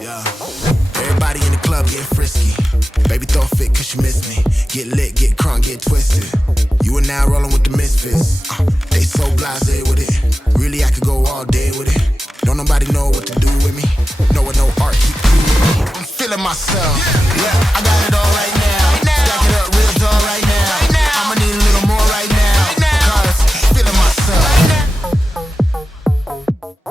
Yeah. Everybody in the club getting frisky. Baby, throw a fit cause you miss me. Get lit, get crunk, get twisted. You are now rolling with the misfits. They so blasé with it. Really, I could go all day with it. Don't nobody know what to do with me. No one, no art, keep cool with me. I'm feeling myself. Yeah, I got it all right now. Stack it up real tall right now. I'ma need a little more right now. Cause I'm feeling myself.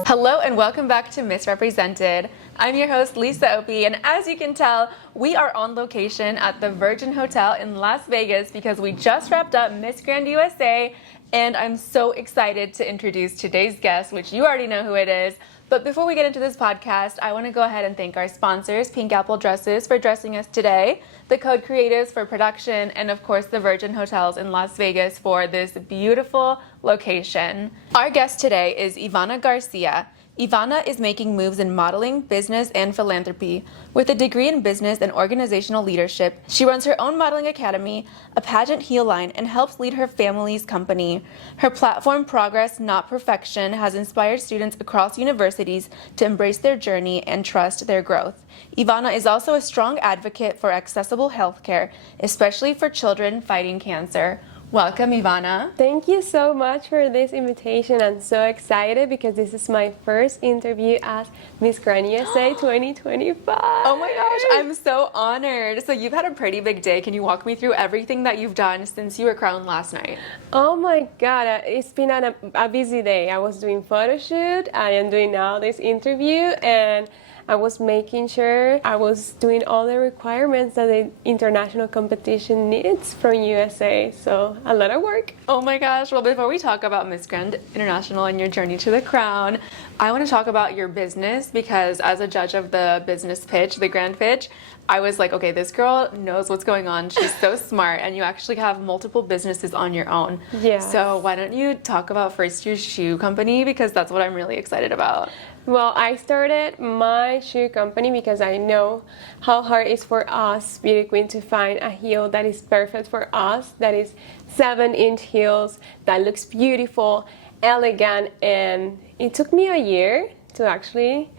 Hello and welcome back to Misrepresented. I'm your host, Lisa Opie, and as you can tell, we are on location at the Virgin Hotel in Las Vegas because we just wrapped up Miss Grand USA, and I'm so excited to introduce today's guest, which you already know who it is. But before we get into this podcast, I want to go ahead and thank our sponsors, PinkApple Dresses, for dressing us today, the Code Creatives for production, and of course the Virgin Hotels in Las Vegas for this beautiful location. Our guest today is Ivana Garcia. Ivana is making moves in modeling, business, and philanthropy. With a degree in business and organizational leadership, she runs her own modeling academy, a pageant heel line, and helps lead her family's company. Her platform, Progress Not Perfection, has inspired students across universities to embrace their journey and trust their growth. Ivana is also a strong advocate for accessible healthcare, especially for children fighting cancer. Welcome, Ivana. Thank you so much for this invitation. I'm so excited because this is my first interview as Miss Grand USA 2025. Oh my gosh, I'm so honored. So you've had a pretty big day. Can you walk me through everything that you've done since you were crowned last night? Oh my God, it's been a busy day. I was doing photo shoot. I am doing now this interview, and I was making sure I was doing all the requirements that the international competition needs from USA. So a lot of work. Oh my gosh. Well, before we talk about Miss Grand International and your journey to the crown, I want to talk about your business because as a judge of the business pitch, the grand pitch, I was like, okay, this girl knows what's going on. She's so smart, and you actually have multiple businesses on your own. Yeah. So why don't you talk about first your shoe company, because that's what I'm really excited about. Well, I started my shoe company because I know how hard it is for us beauty queen to find a heel that is perfect for us, that is 7-inch heels, that looks beautiful, elegant, and it took me a year to actually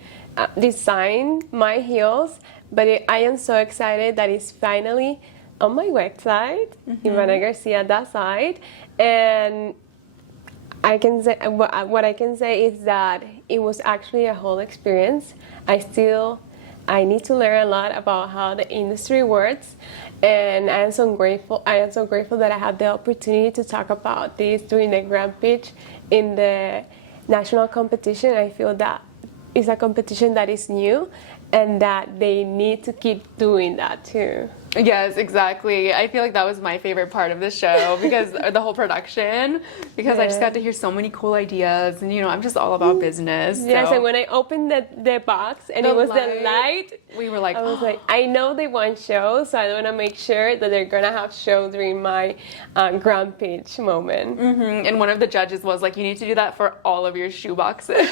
design my heels, but I am so excited that it's finally on my website, Ivana Garcia site, and I can say what I can say is that it was actually a whole experience. I need to learn a lot about how the industry works, and I am so grateful that I had the opportunity to talk about this during the Grand Pitch in the national competition. I feel that it's a competition that is new, and that they need to keep doing that too. Yes, exactly. I feel like that was my favorite part of the show because the whole production, because I just got to hear so many cool ideas, and I'm just all about business. Yes, so. and when I opened the box and it was the light, we were like, I was like, I know they want shows, so I want to make sure that they're gonna have show during my Grand Pitch moment. And one of the judges was like, you need to do that for all of your shoe boxes.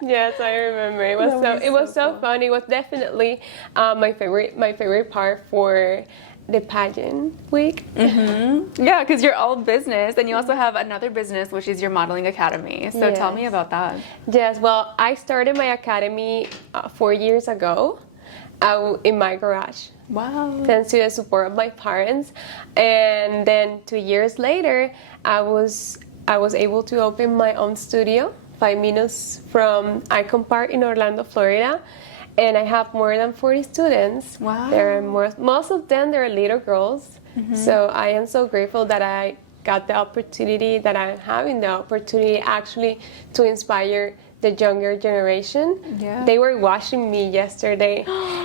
Yes, I remember. It was so fun. It was definitely my favorite part for the pageant week. Yeah, because you're all business, and you also have another business, which is your modeling academy. So tell me about that. Yes, well, I started my academy 4 years ago in my garage. Wow. Thanks to the support of my parents. And then 2 years later, I was able to open my own studio 5 minutes from Icon Park in Orlando, Florida. And I have more than 40 students. Wow. Most of them, they're little girls. So I am so grateful that I got the opportunity, that I'm having the opportunity actually to inspire the younger generation. Yeah. They were watching me yesterday,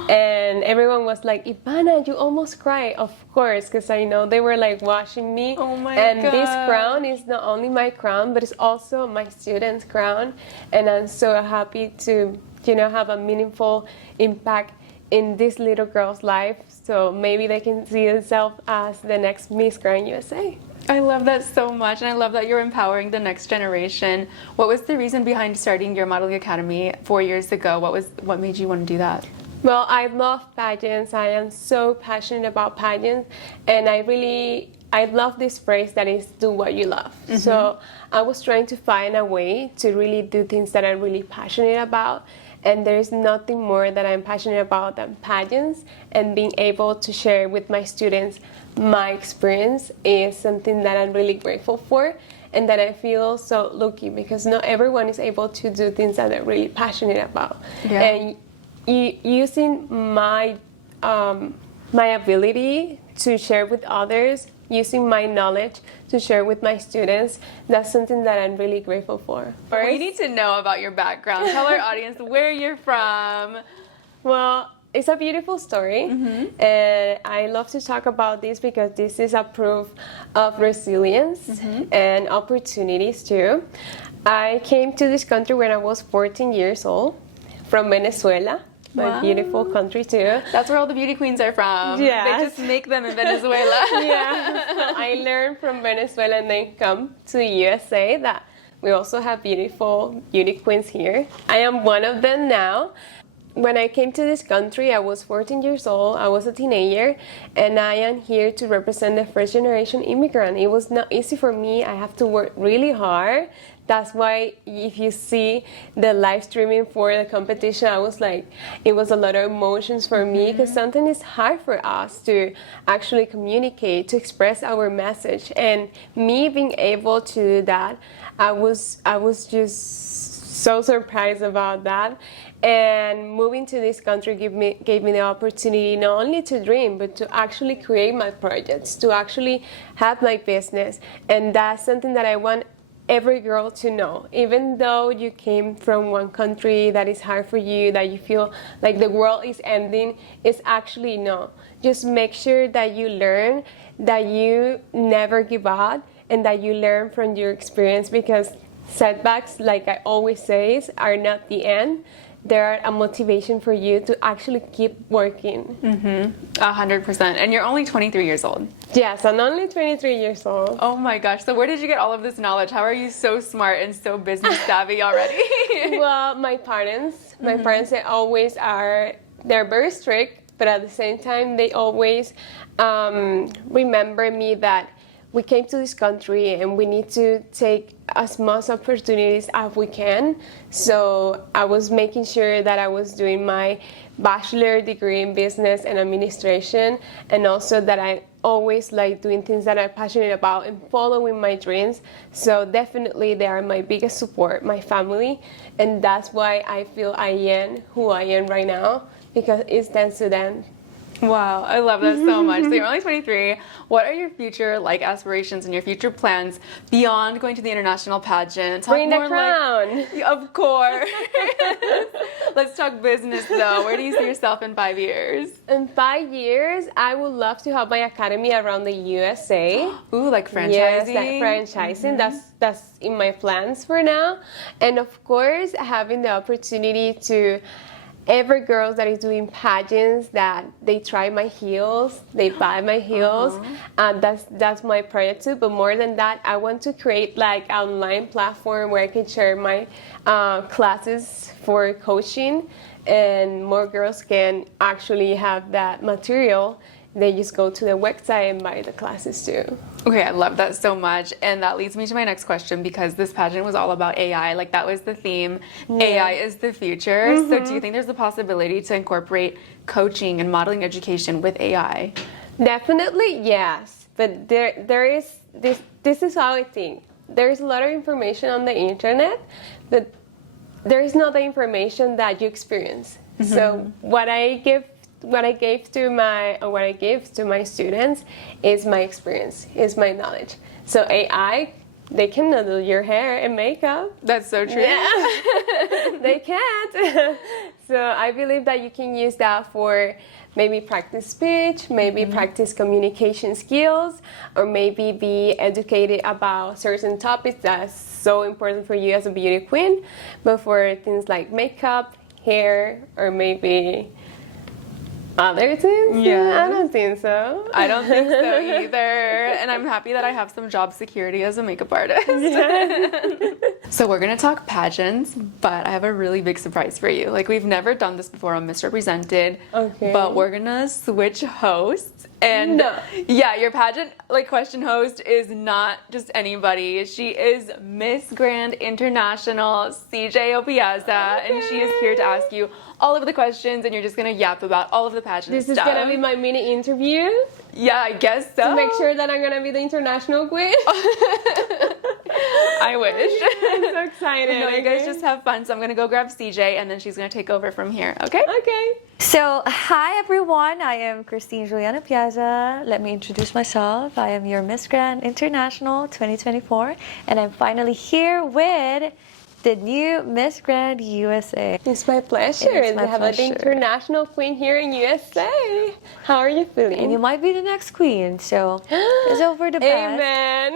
and everyone was like, Ivana, you almost cried. Of course, because I know they were like watching me. Oh my and God. This crown is not only my crown, but it's also my students' crown. And I'm so happy to have a meaningful impact in this little girl's life, so maybe they can see themselves as the next Miss Grand USA. I love that so much, and I love that you're empowering the next generation. What was the reason behind starting your modeling academy 4 years ago? What made you want to do that? Well, I love pageants. I am so passionate about pageants, and I love this phrase that is do what you love. So I was trying to find a way to really do things that I'm really passionate about. And there's nothing more that I'm passionate about than pageants, and being able to share with my students my experience is something that I'm really grateful for, and that I feel so lucky because not everyone is able to do things that they're really passionate about. Yeah. And using my my ability to share with others, using my knowledge to share with my students, that's something that I'm really grateful for. We need to know about your background. Tell our audience where you're from. Well, it's a beautiful story, and I love to talk about this because this is a proof of resilience and opportunities too. I came to this country when I was 14 years old from Venezuela. My beautiful country too. That's where all the beauty queens are from. Yes. They just make them in Venezuela. Yeah, so I learned from Venezuela and then come to the USA that we also have beautiful beauty queens here. I am one of them now. When I came to this country, I was 14 years old. I was a teenager, and I am here to represent the first generation immigrant. It was not easy for me. I have to work really hard. That's why if you see the live streaming for the competition, I was like, it was a lot of emotions for me because something is hard for us to actually communicate, to express our message. And me being able to do that, I was just so surprised about that. And moving to this country gave me the opportunity not only to dream, but to actually create my projects, to actually have my business. And that's something that I want every girl to know. Even though you came from one country that is hard for you, that you feel like the world is ending, it's actually no. Just make sure that you learn, that you never give up, and that you learn from your experience, because setbacks, like I always say, are not the end. They're a motivation for you to actually keep working. 100%. And you're only 23 years old. Yes, I'm only 23 years old. Oh my gosh. So where did you get all of this knowledge? How are you so smart and so business savvy already? Well, my parents, they always are, they're very strict, but at the same time, they always remember me that we came to this country and we need to take as much opportunities as we can. So I was making sure that I was doing my bachelor degree in business and administration, and also that I always like doing things that I'm passionate about and following my dreams. So definitely they are my biggest support, my family, and that's why I feel I am who I am right now, because it's thanks to them. Wow, I love that so much. So you're only 23. What are your future aspirations and your future plans beyond going to the international pageant? Bring the crown. Of course. Let's talk business though. Where do you see yourself in 5 years? In 5 years, I would love to have my academy around the USA. Ooh, like franchising? Yes, like franchising. That's in my plans for now. And of course, having the opportunity to every girl that is doing pageants, that they try my heels, they buy my heels. That's my project too. But more than that, I want to create like an online platform where I can share my classes for coaching, and more girls can actually have that material. They just go to the website and buy the classes too. Okay, I love that so much. And that leads me to my next question, because this pageant was all about AI. Like, that was the theme. Yeah. AI is the future. So do you think there's a possibility to incorporate coaching and modeling education with AI? Definitely, yes. But there is, this is how I think. There's a lot of information on the internet, but there is not the information that you experience. So what I give to my students is my experience, is my knowledge. So AI, they cannot do your hair and makeup. That's so true. Yeah. They can't. So I believe that you can use that for maybe practice speech, maybe practice communication skills, or maybe be educated about certain topics that's so important for you as a beauty queen. But for things like makeup, hair, or maybe other things? Yeah. I don't think so. I don't think so either. And I'm happy that I have some job security as a makeup artist. Yeah. So we're going to talk pageants, but I have a really big surprise for you. Like, we've never done this before on Misrepresented. Okay. But we're going to switch hosts. And No. yeah, your pageant question host is not just anybody. She is Miss Grand International CJ Opiaza, and she is here to ask you all of the questions, and you're just gonna yap about all of the pageant This stuff. is gonna be my mini interview Yeah, I guess so. to make sure that I'm gonna be the international queen. I wish. I'm so excited. No, you guys okay? just have fun. So I'm gonna go grab CJ, and then she's gonna take over from here. Okay? Okay. So, hi everyone, I am Christine Juliana Piazza. Let me introduce myself. I am your Miss Grand International 2024, and I'm finally here with the new Miss Grand USA. It's my pleasure It's my to have pleasure. the international queen here in USA. How are you feeling? And you might be the next queen, so it's over the best. Amen.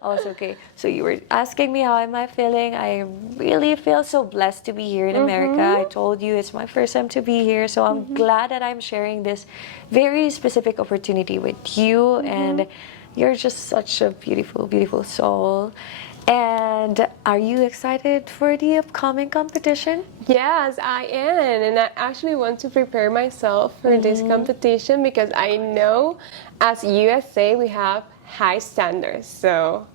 Oh, it's okay. So you were asking me how am I feeling. I really feel so blessed to be here in America. I told you it's my first time to be here, so I'm glad that I'm sharing this very specific opportunity with you, and you're just such a beautiful, beautiful soul. And are you excited for the upcoming competition? Yes, I am, and I actually want to prepare myself for this competition because I know as USA we have high standards, so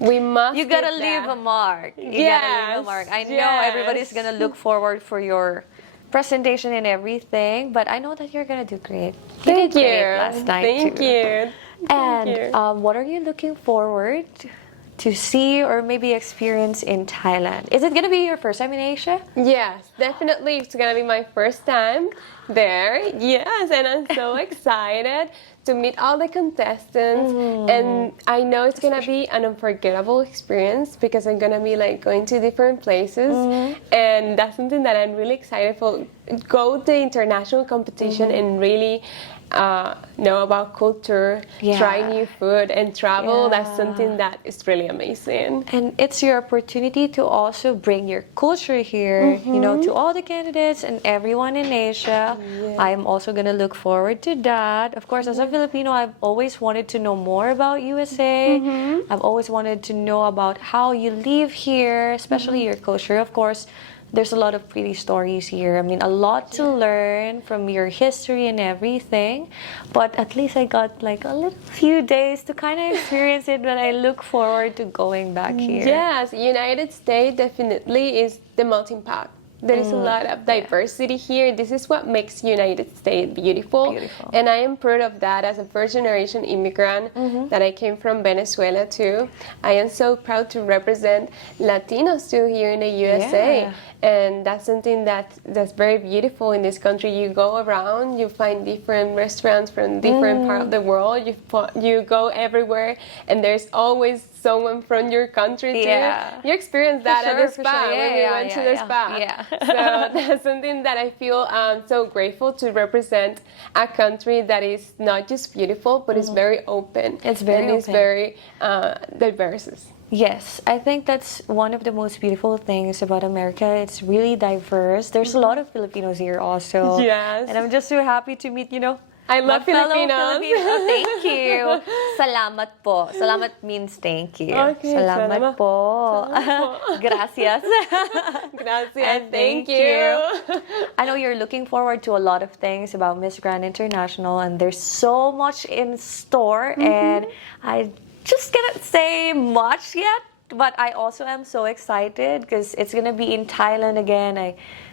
we must. You gotta get leave that. a mark. You gotta leave Yes, a mark. I know yes. everybody's gonna look forward for your presentation and everything, but I know that you're gonna do great. Thank did great you. last night Thank too. you. And Thank you. what are you looking forward to see or maybe experience in Thailand? Is it gonna be your first time in Asia? Yes, definitely. It's gonna be my first time there. Yes, and I'm so excited to meet all the contestants. And I know it's gonna be an unforgettable experience because I'm gonna be going to different places, and that's something that I'm really excited for. Go to international competition and really know about culture, Yeah. try new food, and travel. That's Yeah. something that is really amazing. And it's your opportunity to also bring your culture here, you know, to all the candidates and everyone in Asia. I'm also going to look forward to that. Of course, as a Filipino, I've always wanted to know more about USA. I've always wanted to know about how you live here, especially your culture. Of course, there's a lot of pretty stories here. I mean, a lot to learn from your history and everything. But at least I got a little few days to kind of experience it, but I look forward to going back here. Yes, United States definitely is the melting pot. There is a lot of diversity here. This is what makes United States beautiful. Beautiful. And I am proud of that as a first generation immigrant that I came from Venezuela too. I am so proud to represent Latinos too here in the USA. Yeah. And that's something that's very beautiful in this country. You go around, you find different restaurants from different part of the world. You go everywhere, and there's always someone from your country too. Yeah. You experienced that at the For spa sure. when we went to the spa. Yeah. So that's something that I feel so grateful to represent a country that is not just beautiful, but is very open. It's very and it's open. very diverse. Yes, I think that's one of the most beautiful things about America. It's really diverse. There's a lot of Filipinos here also. Yes. And I'm just so happy to meet, I love my fellow Filipinos. Filipinos. Thank you. Salamat po. Salamat means thank you. Okay, salamat. Po. Gracias. Gracias. And Thank you. I know you're looking forward to a lot of things about Miss Grand International, and there's so much in store, and I just cannot say much yet, but I also am so excited because it's gonna be in Thailand again.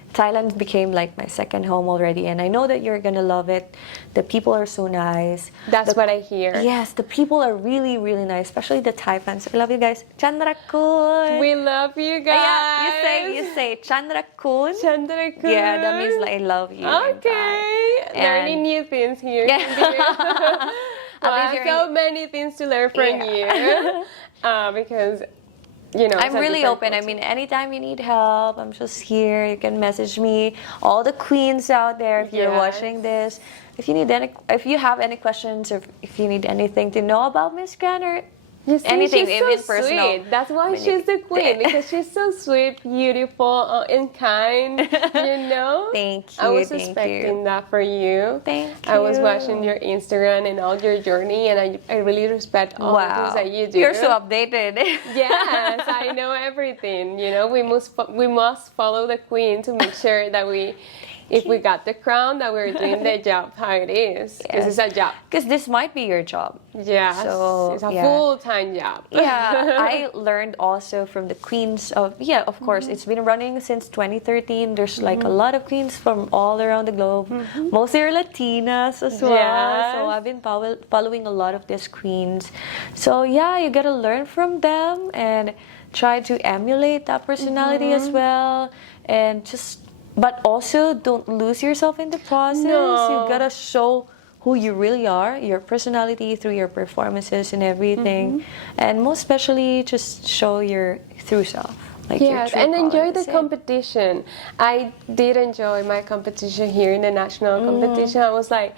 Thailand became like my second home already, and I know that you're gonna love it. The people are so nice. That's what I hear. Yes, the people are really, really nice, especially the Thai fans. I love you guys. Chandrakun. We love you guys. Yeah, you say Chandrakun. Chandrakun. Yeah, that means I love you. in Okay. Thai. Learning And- new things here. Yeah. Well, I At have least so many things to learn from Yeah. you. Because, it's I'm a really different open. I culture. mean, anytime you need help, I'm just here. You can message me. All the queens out there, if you're Yes. watching this, if you have any questions, or if you need anything to know about Miss Grand or You see, anything, she's even so personal. sweet. That's why When she's you- the queen, because she's so sweet, beautiful, and kind. Thank I you, was thank expecting you. that for you. Thank I was you. watching your Instagram and all your journey, and I really respect all the things that you do. You're so updated. Yes, I know everything. We must follow the queen to make sure that we if we got the crown, that we're doing the job how it is. Because it's a job. Because this might be your job. Yeah, So, it's a yeah. full-time job. Yeah, I learned also from the queens of, of course, it's been running since 2013. There's like a lot of queens from all around the globe. Mostly are Latinas as well. Yes. So I've been following a lot of these queens. So yeah, you gotta learn from them and try to emulate that personality as well. And but also don't lose yourself in the process. No. You gotta show who you really are, your personality through your performances and everything. And most especially, just show your true self. Like your Yes, true and enjoy color. the That's it. competition. I did enjoy my competition here in the national competition. I was like,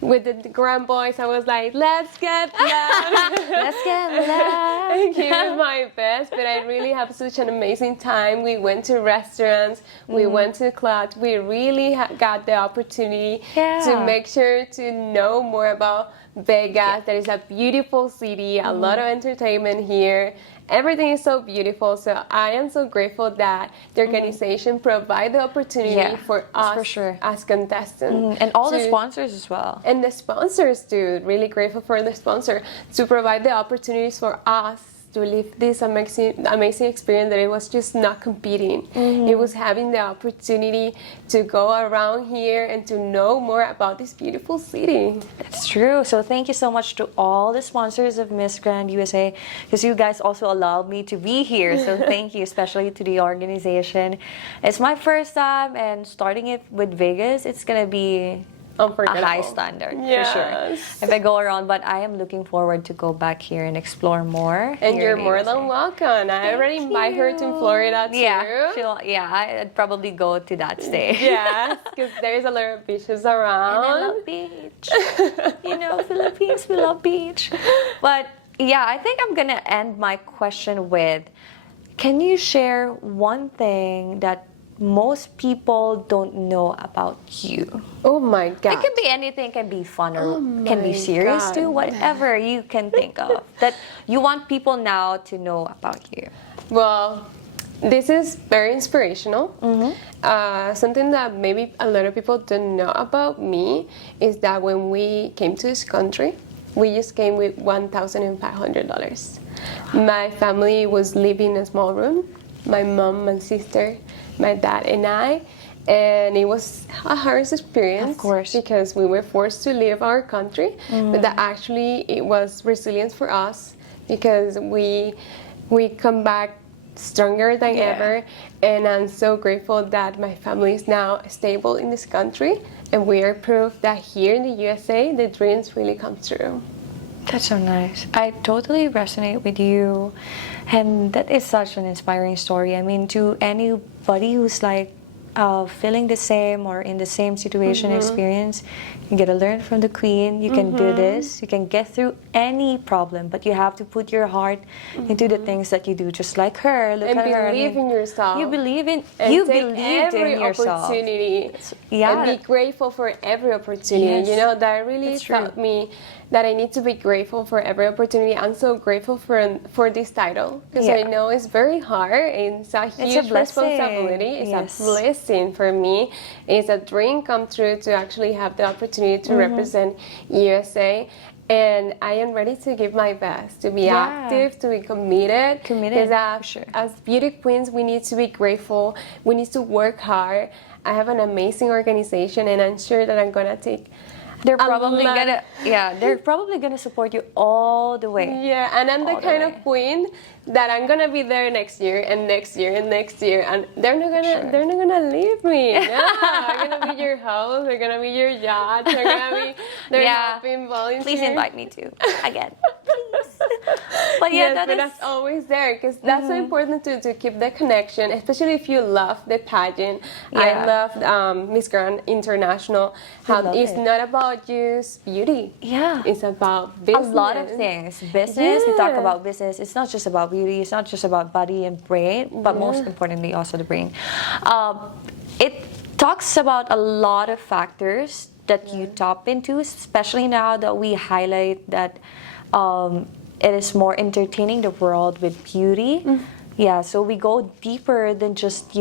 with the grand boys, I was like, let's get loud. Let's get loud. I gave it my best, but I really have such an amazing time. We went to restaurants, we went to clubs. We really got the opportunity to make sure to know more about Vegas. That is a beautiful city, a lot of entertainment here. Everything is so beautiful. So I am so grateful that the organization provide the opportunity for us for sure. as contestants. And all the to- sponsors as well. and the sponsors too, really grateful for the sponsor to provide the opportunities for us to live this amazing experience that it was just not competing. It was having the opportunity to go around here and to know more about this beautiful city. That's true. So thank you so much to all the sponsors of Miss Grand USA, because you guys also allowed me to be here. So thank you, especially to the organization. It's my first time, and starting it with Vegas, it's gonna be a Unforgettable. high standard for Yes. sure. If I go around, but I am looking forward to go back here and explore more. And here you're in more USA. than welcome. I already invite her to Florida too. Yeah, I'd probably go to that state. Yes, because there's a lot of beaches And I around. love beach. You know, Philippines, we love beach. But yeah, I think I'm gonna end my question with, can you share one thing that most people don't know about you? Oh my God. It can be anything, can be fun or can be my serious God. too, whatever you can think of that you want people now to know about you. Well, this is very inspirational. Something that maybe a lot of people don't know about me is that when we came to this country, we just came with $1,500. My family was living in a small room. My mom, my sister, my dad, and I. And it was a hard experience, Of course. because we were forced to leave our country. But that actually it was resilience for us, because we come back stronger than ever. And I'm so grateful that my family is now stable in this country, and we are proof that here in the USA the dreams really come true. That's so nice. I totally resonate with you. And that is such an inspiring story. I mean, to anybody who's like feeling the same or in the same situation experience, you gotta learn from the queen. You can do this. You can get through any problem, but you have to put your heart into the things that you do, just like her. Look And at her. I believe mean, in yourself. You believe in And you take believed every in yourself. opportunity. Yeah. And be grateful for every opportunity. Yes. You know, that really That's true. taught me that I need to be grateful for every opportunity. I'm so grateful for this title, because I know it's very hard. It's a huge blessing. responsibility. It's Yes. a blessing for me. It's a dream come true to actually have the opportunity to represent USA. And I am ready to give my best, to be active, to be committed. Committed, Because for sure. as beauty queens, we need to be grateful. We need to work hard. I have an amazing organization, and I'm sure that I'm gonna take. They're a probably lot- they're probably gonna support you all the way. Yeah, and I'm the All the kind way. of queen that I'm gonna be there next year and next year and next year, and they're not gonna leave me. No, I'm gonna be your host. They're gonna be your yacht. They're gonna be their helping volunteer. Please invite me too again, please. But yeah, Yes, but that's always there, because that's so important to keep the connection, especially if you love the pageant. I Yeah. loved Miss Grand International. How love it's it. not about just beauty. Yeah. It's about a business. lot of things. Business, we talk Yeah. about business. It's not just about beauty. It's not just about body and brain, but most importantly, also the brain. It talks about a lot of factors that you tap into, especially now that we highlight that it is more entertaining the world with beauty. Yeah, so we go deeper than just,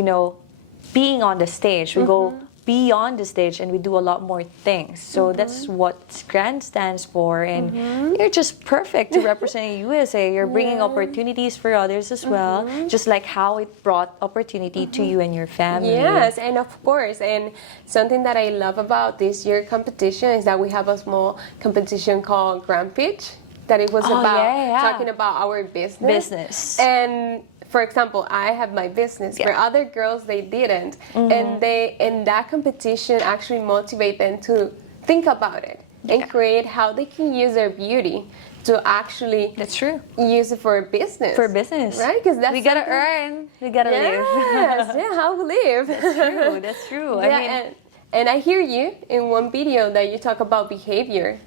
being on the stage. We go beyond the stage and we do a lot more things. So that's what GRAND stands for. And you're just perfect to represent USA. You're bringing opportunities for others as well, just like how it brought opportunity to you and your family. Yes, and of course, and something that I love about this year competition is that we have a small competition called Grand Pitch, that it was about talking about our business. And for example, I have my business, but other girls, they didn't. And that competition actually motivate them to think about it and create how they can use their beauty to actually That's true. use it for business. For business. Right? Because that's we gotta earn. We gotta live. Yes, yeah, how we live. That's true. That's true. Yeah, I mean, and I hear you in one video that you talk about behavior.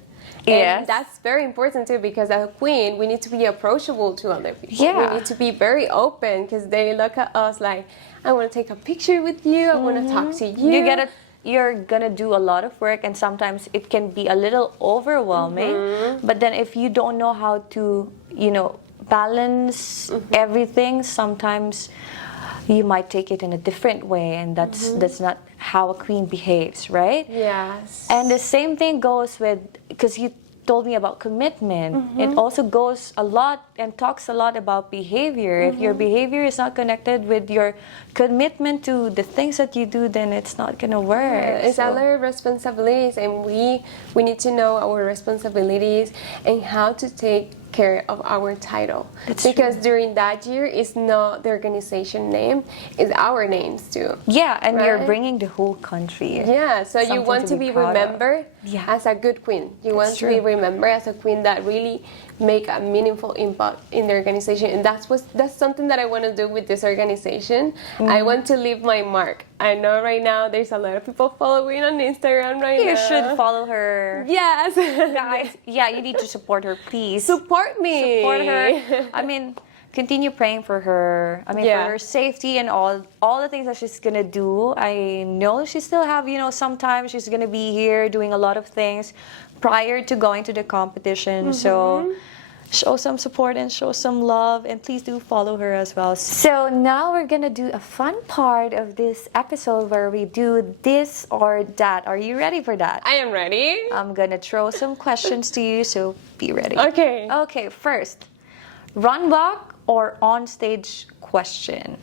Yes. And that's very important too, because as a queen, we need to be approachable to other people. Yeah. We need to be very open, because they look at us like, I want to take a picture with you, I want to talk to you. You're gonna do a lot of work, and sometimes it can be a little overwhelming. But then if you don't know how to, balance everything, sometimes you might take it in a different way, and that's not how a queen behaves, right? Yes. And the same thing goes with, because you told me about commitment, it also goes a lot and talks a lot about behavior. If your behavior is not connected with your commitment to the things that you do, then it's not gonna work. It's our responsibilities, and we need to know our responsibilities and how to take care of our title. Because during that year, it's not the organization name, it's our names too. Yeah, and you're Right? bringing the whole country. Yeah, so you Something want to be proud of. remembered as a good queen. You want to be remembered as a queen that really make a meaningful impact in the organization, and that's something that I want to do with this organization. I want to leave my mark. I know right now there's a lot of people following on Instagram right now. You should follow her. Yes. Guys, you need to support her, please. Support me. Support her. I mean, continue praying for her. I mean, for her safety and all the things that she's gonna do. I know she still have, sometimes she's gonna be here doing a lot of things prior to going to the competition. So show some support and show some love, and please do follow her as well. So now we're gonna do a fun part of this episode where we do this or that. Are you ready for that? I am ready. I'm gonna throw some questions to you, so be ready. Okay. Okay, first, run walk or on stage question?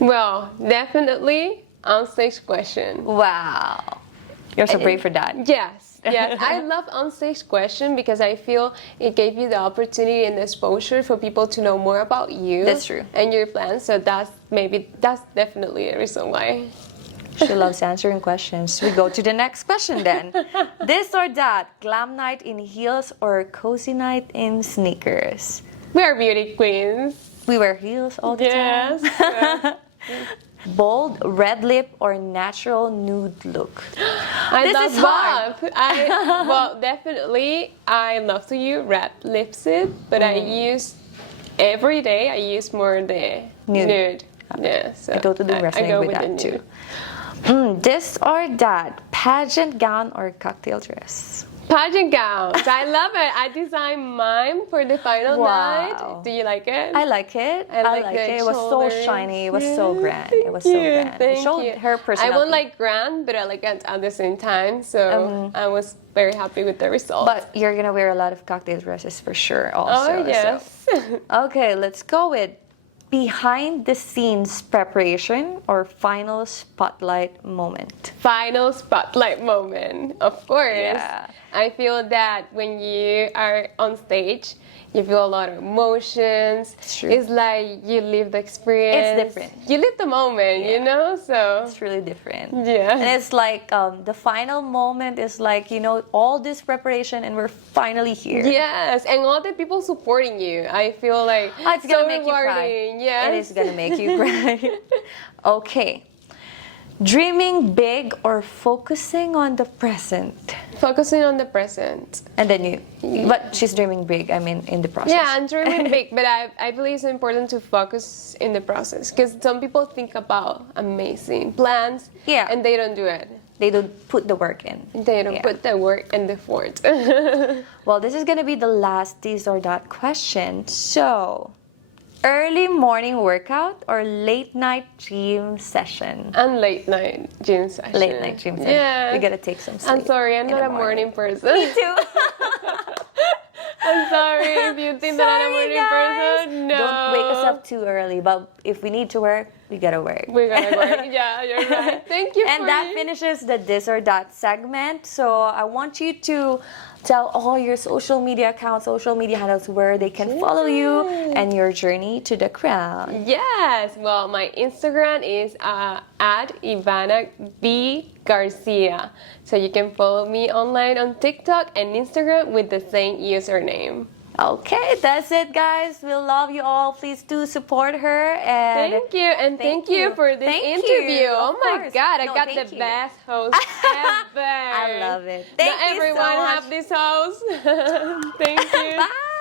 Well, definitely on stage question. Wow. You're so brave for that. Yes. Yes, I love on-stage question because I feel it gave you the opportunity and the exposure for people to know more about you. That's true. And your plans. So that's definitely a reason why. She loves answering questions. We go to the next question then. This or that, glam night in heels or cozy night in sneakers? We are beauty queens. We wear heels all the time. Yes. Bold red lip or natural nude look? I This is love both. Well, definitely, I love to use red lipstick, but I use every day. I use more the nude. Yeah, so I totally resonate go with that the too. nude. This or that, pageant gown or cocktail dress? Pageant gowns. I love it. I designed mine for the final Wow. night. Do you like it? I like it. I like it. the It was so shoulders. shiny. It was so grand. Thank It was so you, grand. It thank showed you. her personality. I won't like grand, but elegant at the same time. So I was very happy with the result. But you're gonna wear a lot of cocktail dresses for sure. Also. oh yes. So. Okay, let's go with behind the scenes preparation or final spotlight moment. Final spotlight moment. Of course. Yeah. I feel that when you are on stage, you feel a lot of emotions. It's true. It's like you live the experience. It's different. You live the moment, you know? So It's really different. yeah. And it's like the final moment is like, all this preparation and we're finally here. Yes, and all the people supporting you. I feel like It's so gonna make you cry. rewarding. Yes. It is gonna make you cry. Okay. Dreaming big or focusing on the present? Focusing on the present. And then but she's dreaming big, I mean, in the process. Yeah, I'm dreaming big, but I believe it's important to focus in the process because some people think about amazing plans and they don't do it. They don't put the work in. They don't put the work and the effort. Well, this is gonna be the last this or that question. So, Early morning workout or late night gym session? And late night gym session. Late night gym session. Yeah. We gotta take some sleep. I'm sorry, I'm in not the a morning person. Me too. I'm sorry if you think that I'm a Sorry, morning guys. person. No. Don't wake us up too early, but if we need to work, we gotta work. We're gonna work. Yeah, you're right. Thank you. And that finishes the this or that segment. So I want you to tell all your social media accounts, social media handles where they can follow you and your journey to the crown. Yes. Well, my Instagram is at Ivana Garcia. So you can follow me online on TikTok and Instagram with the same username. Okay, that's it, guys. We love you all. Please do support her. And Thank you, and thank you for this interview. Oh my course. God, I No, got thank the you. best host ever. I love it. Not Thank you everyone so much. have this host. Thank you. Bye.